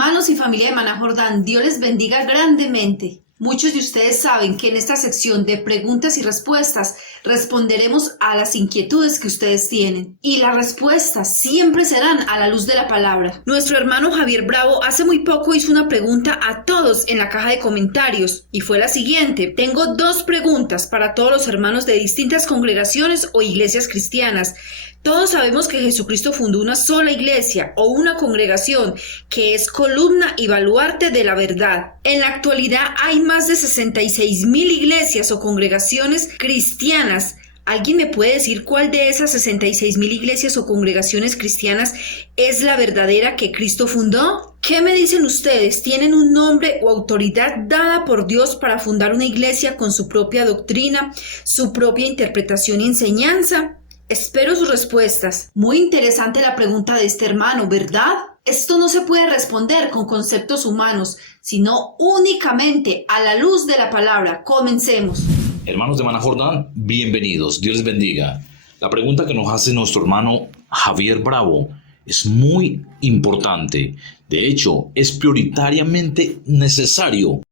Hermanos y familia de Maná Jordán, Dios les bendiga grandemente. Muchos de ustedes saben que en esta sección de preguntas y respuestas responderemos a las inquietudes que ustedes tienen. Y las respuestas siempre serán a la luz de la palabra. Nuestro hermano Javier Bravo hace muy poco hizo una pregunta a todos en la caja de comentarios y fue la siguiente. Tengo dos preguntas para todos los hermanos de distintas congregaciones o iglesias cristianas. Todos sabemos que Jesucristo fundó una sola iglesia o una congregación que es columna y baluarte de la verdad. En la actualidad hay más de 66,000 iglesias o congregaciones cristianas. ¿Alguien me puede decir cuál de esas 66,000 iglesias o congregaciones cristianas es la verdadera que Cristo fundó? ¿Qué me dicen ustedes? ¿Tienen un nombre o autoridad dada por Dios para fundar una iglesia con su propia doctrina, su propia interpretación y enseñanza? Espero sus respuestas. Muy interesante la pregunta de este hermano, ¿verdad? Esto no se puede responder con conceptos humanos, sino únicamente a la luz de la palabra. Comencemos. Hermanos de Maná Jordán, bienvenidos. Dios les bendiga. La pregunta que nos hace nuestro hermano Javier Bravo es muy importante. De hecho, es prioritariamente necesario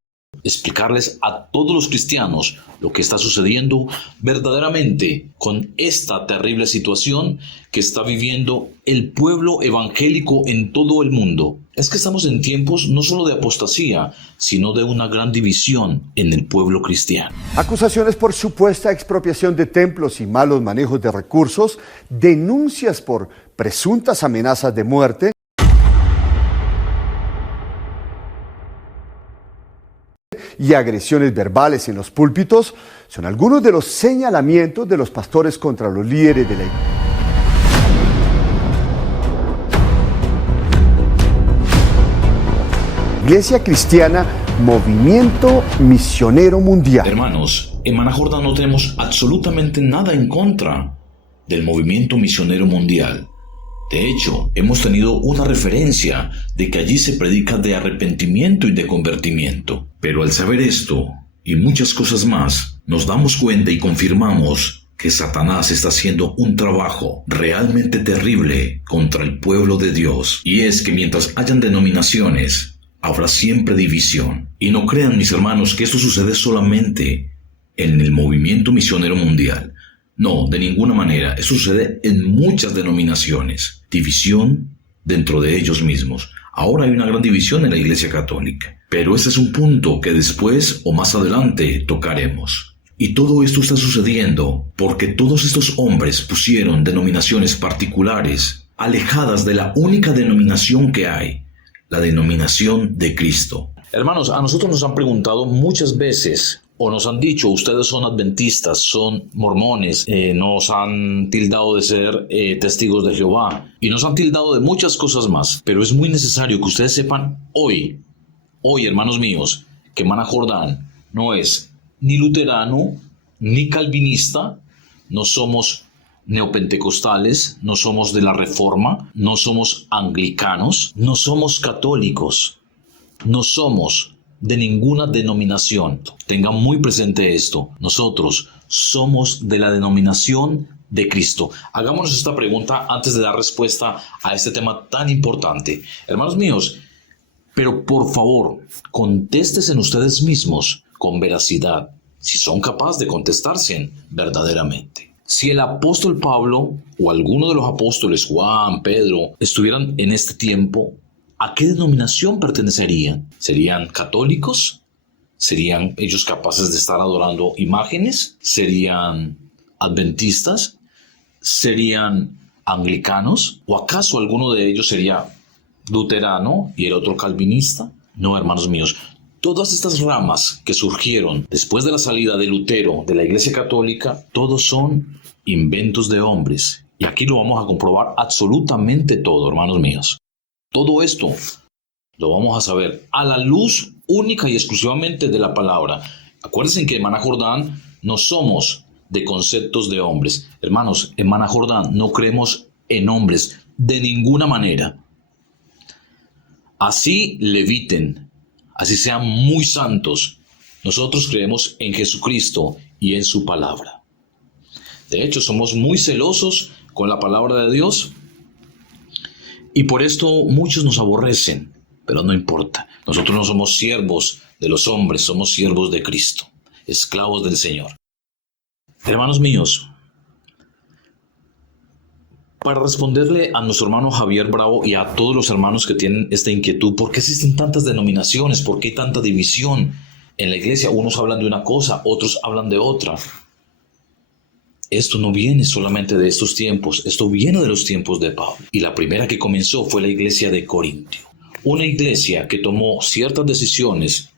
explicarles a todos los cristianos lo que está sucediendo verdaderamente con esta terrible situación que está viviendo el pueblo evangélico en todo el mundo. Es que estamos en tiempos no solo de apostasía, sino de una gran división en el pueblo cristiano. Acusaciones por supuesta expropiación de templos y malos manejos de recursos, denuncias por presuntas amenazas de muerte, y agresiones verbales en los púlpitos son algunos de los señalamientos de los pastores contra los líderes de la Iglesia Cristiana Movimiento Misionero Mundial. Hermanos, en Maná Jordán no tenemos absolutamente nada en contra del movimiento misionero mundial. De hecho, hemos tenido una referencia de que allí se predica de arrepentimiento y de convertimiento. Pero al saber esto y muchas cosas más, nos damos cuenta y confirmamos que Satanás está haciendo un trabajo realmente terrible contra el pueblo de Dios. Y es que mientras hayan denominaciones, habrá siempre división. Y no crean, mis hermanos, que esto sucede solamente en el movimiento misionero mundial. No, de ninguna manera. Eso sucede en muchas denominaciones. División dentro de ellos mismos. Ahora hay una gran división en la Iglesia Católica. Pero ese es un punto que después o más adelante tocaremos. Y todo esto está sucediendo porque todos estos hombres pusieron denominaciones particulares alejadas de la única denominación que hay, la denominación de Cristo. Hermanos, a nosotros nos han preguntado muchas veces, o nos han dicho, ustedes son adventistas, son mormones, nos han tildado de ser testigos de Jehová, y nos han tildado de muchas cosas más. Pero es muy necesario que ustedes sepan hoy, hermanos míos, que Maná Jordán no es ni luterano, ni calvinista, no somos neopentecostales, no somos de la Reforma, no somos anglicanos, no somos católicos, no somos de ninguna denominación. Tengan muy presente esto. Nosotros somos de la denominación de Cristo. Hagámonos esta pregunta antes de dar respuesta a este tema tan importante. Hermanos míos, pero por favor, contéstense ustedes mismos con veracidad, si son capaces de contestarse verdaderamente. Si el apóstol Pablo o alguno de los apóstoles, Juan, Pedro, estuvieran en este tiempo, ¿a qué denominación pertenecerían? ¿Serían católicos? ¿Serían ellos capaces de estar adorando imágenes? ¿Serían adventistas? ¿Serían anglicanos? ¿O acaso alguno de ellos sería luterano y el otro calvinista? No, hermanos míos. Todas estas ramas que surgieron después de la salida de Lutero de la Iglesia Católica, todos son inventos de hombres. Y aquí lo vamos a comprobar absolutamente todo, hermanos míos. Todo esto lo vamos a saber a la luz única y exclusivamente de la palabra. Acuérdense que en Maná Jordán no somos de conceptos de hombres. Hermanos, en Maná Jordán no creemos en hombres de ninguna manera. Así leviten, así sean muy santos, nosotros creemos en Jesucristo y en su palabra. De hecho, somos muy celosos con la palabra de Dios y por esto muchos nos aborrecen. pero no importa. Nosotros no somos siervos de los hombres, somos siervos de Cristo, esclavos del Señor. Hermanos míos, para responderle a nuestro hermano Javier Bravo y a todos los hermanos que tienen esta inquietud, ¿por qué existen tantas denominaciones? ¿Por qué hay tanta división en la iglesia? Unos hablan de una cosa, otros hablan de otra. Esto no viene solamente de estos tiempos, esto viene de los tiempos de Pablo. Y la primera que comenzó fue la iglesia de Corintio. Una iglesia que tomó ciertas decisiones,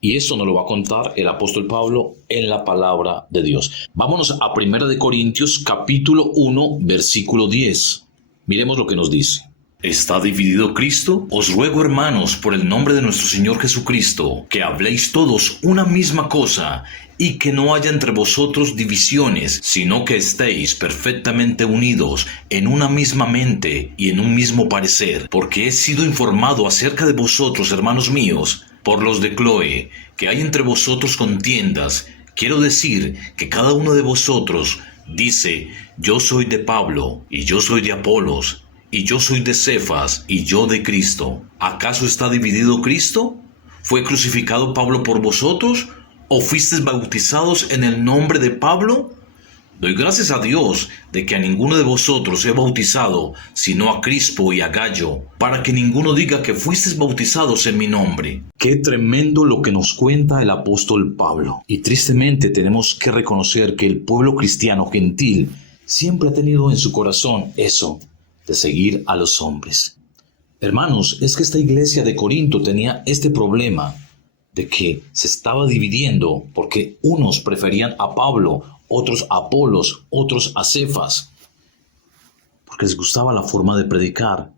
y esto nos lo va a contar el apóstol Pablo en la palabra de Dios. Vámonos a 1 de Corintios capítulo 1, versículo 10. Miremos lo que nos dice. ¿Está dividido Cristo? Os ruego, hermanos, por el nombre de nuestro Señor Jesucristo, que habléis todos una misma cosa, y que no haya entre vosotros divisiones, sino que estéis perfectamente unidos en una misma mente y en un mismo parecer, porque he sido informado acerca de vosotros, hermanos míos, por los de Cloé, que hay entre vosotros contiendas. Quiero decir que cada uno de vosotros dice, yo soy de Pablo, y yo soy de Apolos, y yo soy de Cefas, y yo de Cristo. ¿Acaso está dividido Cristo? ¿Fue crucificado Pablo por vosotros? ¿O fuisteis bautizados en el nombre de Pablo? Doy gracias a Dios de que a ninguno de vosotros he bautizado, sino a Crispo y a Gallo, para que ninguno diga que fuisteis bautizados en mi nombre. Qué tremendo lo que nos cuenta el apóstol Pablo. Y tristemente tenemos que reconocer que el pueblo cristiano gentil siempre ha tenido en su corazón eso, de seguir a los hombres. Hermanos, es que esta iglesia de Corinto tenía este problema de que se estaba dividiendo porque unos preferían a Pablo, otros a Apolos, otros a Cefas, porque les gustaba la forma de predicar,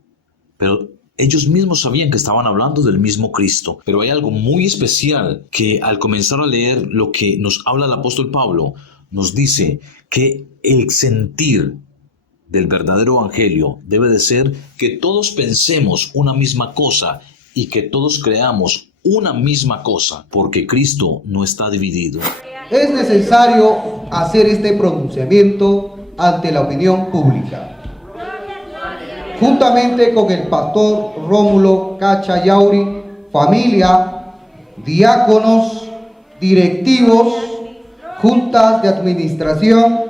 pero ellos mismos sabían que estaban hablando del mismo Cristo. Pero hay algo muy especial que al comenzar a leer lo que nos habla el apóstol Pablo, nos dice que el sentir del verdadero evangelio debe de ser que todos pensemos una misma cosa y que todos creamos una misma cosa, porque Cristo no está dividido. Es necesario hacer este pronunciamiento ante la opinión pública. Juntamente con el pastor Rómulo Cacha Yauri, familia, diáconos, directivos, juntas de administración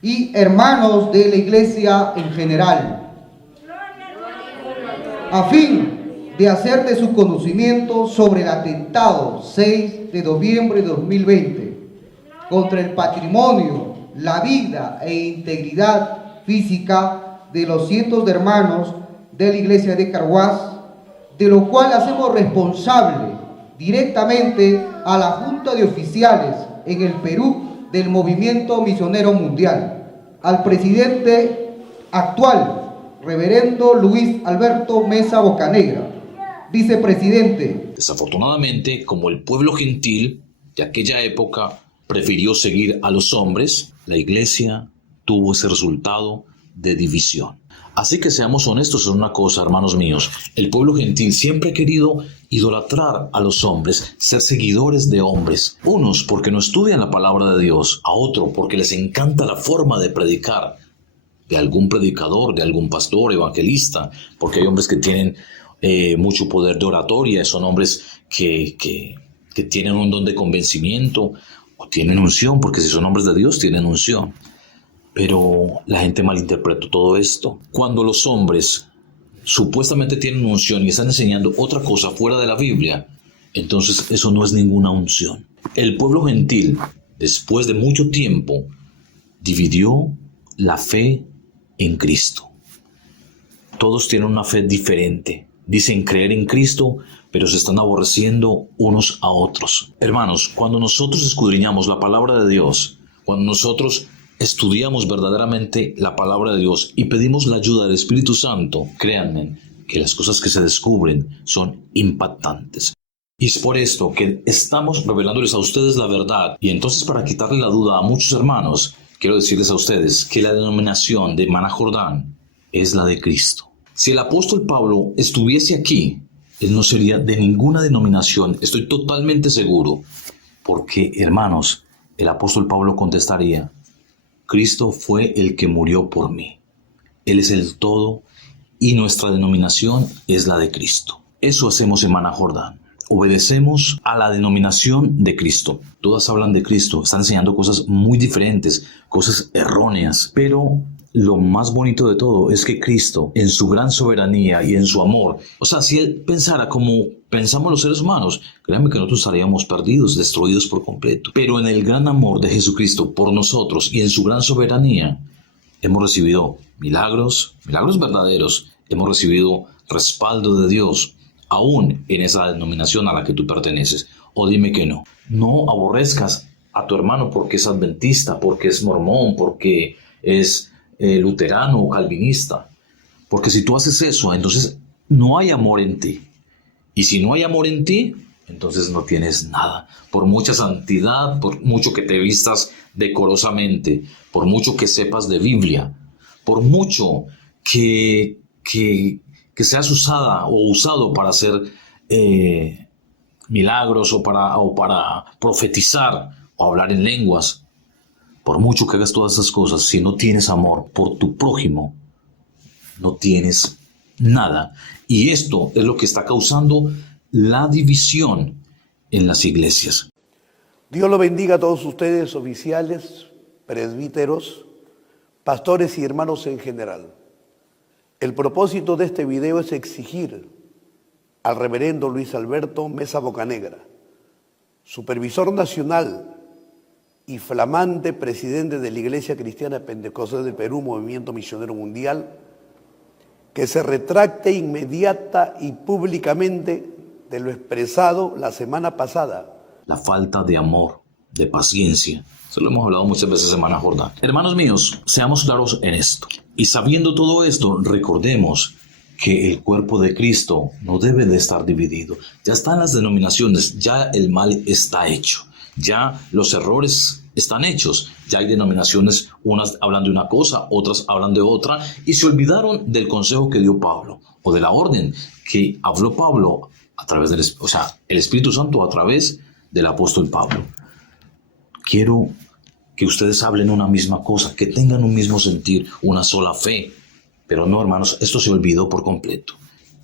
y hermanos de la iglesia en general, a fin de hacer de su conocimiento sobre el atentado 6 de noviembre de 2020 contra el patrimonio, la vida e integridad física de los cientos de hermanos de la iglesia de Carhuaz, de lo cual hacemos responsable directamente a la Junta de Oficiales en el Perú del Movimiento Misionero Mundial, al presidente actual, reverendo Luis Alberto Mesa Bocanegra, vicepresidente. Desafortunadamente, como el pueblo gentil de aquella época prefirió seguir a los hombres, la iglesia tuvo ese resultado de división. Así que seamos honestos en una cosa, hermanos míos. El pueblo gentil siempre ha querido idolatrar a los hombres, ser seguidores de hombres. Unos porque no estudian la palabra de Dios, a otro porque les encanta la forma de predicar de algún predicador, de algún pastor, evangelista, porque hay hombres que tienen mucho poder de oratoria, son hombres que tienen un don de convencimiento o tienen unción, porque si son hombres de Dios tienen unción. Pero la gente malinterpreta todo esto. Cuando los hombres supuestamente tienen unción y están enseñando otra cosa fuera de la Biblia, entonces eso no es ninguna unción. El pueblo gentil, después de mucho tiempo, dividió la fe en Cristo. Todos tienen una fe diferente. Dicen creer en Cristo, pero se están aborreciendo unos a otros. Hermanos, cuando nosotros escudriñamos la palabra de Dios, cuando nosotros estudiamos verdaderamente la palabra de Dios y pedimos la ayuda del Espíritu Santo, créanme que las cosas que se descubren son impactantes. Y es por esto que estamos revelándoles a ustedes la verdad. Y entonces, para quitarle la duda a muchos hermanos, quiero decirles a ustedes que la denominación de Maná Jordán es la de Cristo. Si el apóstol Pablo estuviese aquí, él no sería de ninguna denominación, estoy totalmente seguro, porque, hermanos, el apóstol Pablo contestaría: Cristo fue el que murió por mí. Él es el todo y nuestra denominación es la de Cristo. Eso hacemos en Maná Jordán. Obedecemos a la denominación de Cristo. Todas hablan de Cristo, están enseñando cosas muy diferentes, cosas erróneas, pero lo más bonito de todo es que Cristo, en su gran soberanía y en su amor, o sea, si Él pensara como pensamos los seres humanos, créanme que nosotros estaríamos perdidos, destruidos por completo. Pero en el gran amor de Jesucristo por nosotros y en su gran soberanía, hemos recibido milagros verdaderos, hemos recibido respaldo de Dios, aún en esa denominación a la que tú perteneces. O dime que no. No aborrezcas a tu hermano porque es adventista, porque es mormón, porque es luterano o calvinista. Porque si tú haces eso, entonces no hay amor en ti. Y si no hay amor en ti, entonces no tienes nada. Por mucha santidad, por mucho que te vistas decorosamente, por mucho que sepas de Biblia, por mucho que seas usada o usado para hacer milagros o para profetizar o hablar en lenguas, por mucho que hagas todas esas cosas, si no tienes amor por tu prójimo, no tienes nada. Y esto es lo que está causando la división en las iglesias. Dios lo bendiga a todos ustedes, oficiales, presbíteros, pastores y hermanos en general. El propósito de este video es exigir al reverendo Luis Alberto Mesa Bocanegra, supervisor nacional y flamante presidente de la Iglesia Cristiana Pentecostal del Perú, Movimiento Misionero Mundial, que se retracte inmediata y públicamente de lo expresado la semana pasada. La falta de amor, de paciencia. Eso lo hemos hablado muchas veces en Maná Jordán. Hermanos míos, seamos claros en esto. Y sabiendo todo esto, recordemos que el cuerpo de Cristo no debe de estar dividido. Ya están las denominaciones, ya el mal está hecho. Ya los errores están hechos. Ya hay denominaciones, unas hablan de una cosa, otras hablan de otra, y se olvidaron del consejo que dio Pablo, o de la orden que habló Pablo a través del, el Espíritu Santo a través del apóstol Pablo. Quiero que ustedes hablen una misma cosa, que tengan un mismo sentir, una sola fe. Pero no, hermanos, esto se olvidó por completo.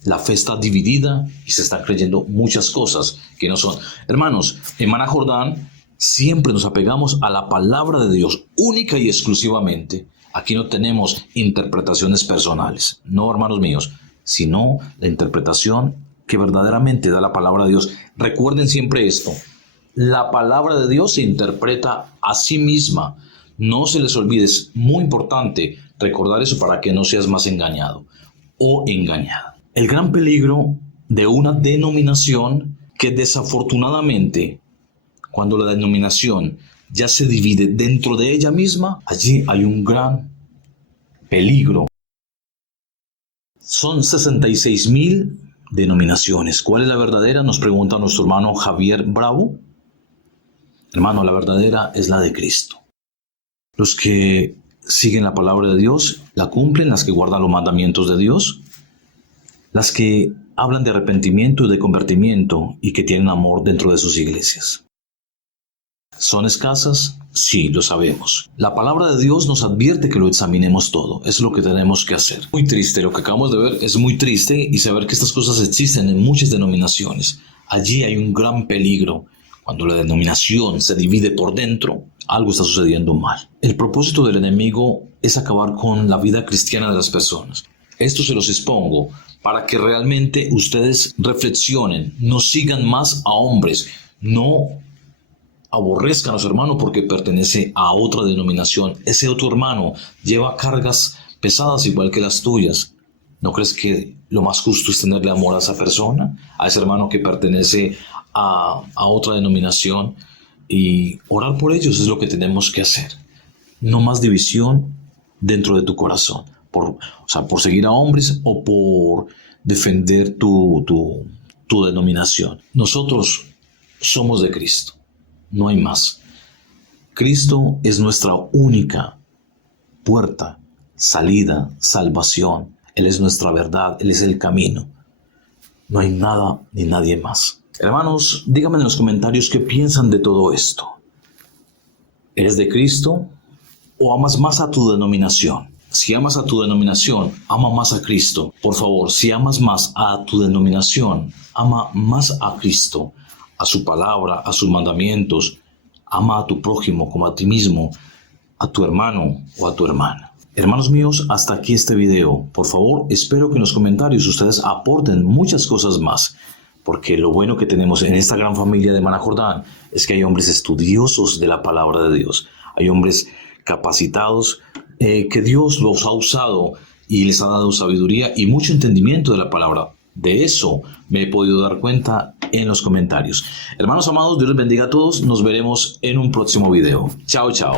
La fe está dividida y se están creyendo muchas cosas que no son. Hermanos, en Maná Jordán siempre nos apegamos a la palabra de Dios, única y exclusivamente. Aquí no tenemos interpretaciones personales, no, hermanos míos, sino la interpretación que verdaderamente da la palabra de Dios. Recuerden siempre esto. La palabra de Dios se interpreta a sí misma. No se les olvide, es muy importante recordar eso para que no seas más engañado o engañada. El gran peligro de una denominación que desafortunadamente, cuando la denominación ya se divide dentro de ella misma, allí hay un gran peligro. Son 66,000 denominaciones. ¿Cuál es la verdadera? Nos pregunta nuestro hermano Javier Bravo. Hermano, la verdadera es la de Cristo. Los que siguen la palabra de Dios, la cumplen, las que guardan los mandamientos de Dios, las que hablan de arrepentimiento y de convertimiento y que tienen amor dentro de sus iglesias. ¿Son escasas? Sí, lo sabemos. La palabra de Dios nos advierte que lo examinemos todo. Es lo que tenemos que hacer. Muy triste, lo que acabamos de ver es muy triste, y saber que estas cosas existen en muchas denominaciones. Allí hay un gran peligro. Cuando la denominación se divide por dentro, algo está sucediendo mal. El propósito del enemigo es acabar con la vida cristiana de las personas. Esto se los expongo para que realmente ustedes reflexionen, no sigan más a hombres, no aborrezcan a los hermanos porque pertenece a otra denominación. Ese otro hermano lleva cargas pesadas igual que las tuyas. ¿No crees que lo más justo es tenerle amor a esa persona, a ese hermano que pertenece a otra denominación, y orar por ellos? Es lo que tenemos que hacer. No más división dentro de tu corazón, por seguir a hombres o por defender tu denominación. Nosotros somos de Cristo, no hay más. Cristo es nuestra única puerta, salida, salvación. Él es nuestra verdad, Él es el camino. No hay nada ni nadie más. Hermanos, díganme en los comentarios qué piensan de todo esto. ¿Eres de Cristo o amas más a tu denominación? si amas a tu denominación, ama más a Cristo. Por favor, si amas más a tu denominación, ama más a Cristo, a su palabra, a sus mandamientos. Ama a tu prójimo como a ti mismo, a tu hermano o a tu hermana. Hermanos míos, hasta aquí este video. Por favor, espero que en los comentarios ustedes aporten muchas cosas más, porque lo bueno que tenemos en esta gran familia de Maná Jordán es que hay hombres estudiosos de la palabra de Dios. Hay hombres capacitados que Dios los ha usado y les ha dado sabiduría y mucho entendimiento de la palabra. De eso me he podido dar cuenta en los comentarios. Hermanos amados, Dios les bendiga a todos. Nos veremos en un próximo video. Chao, chao.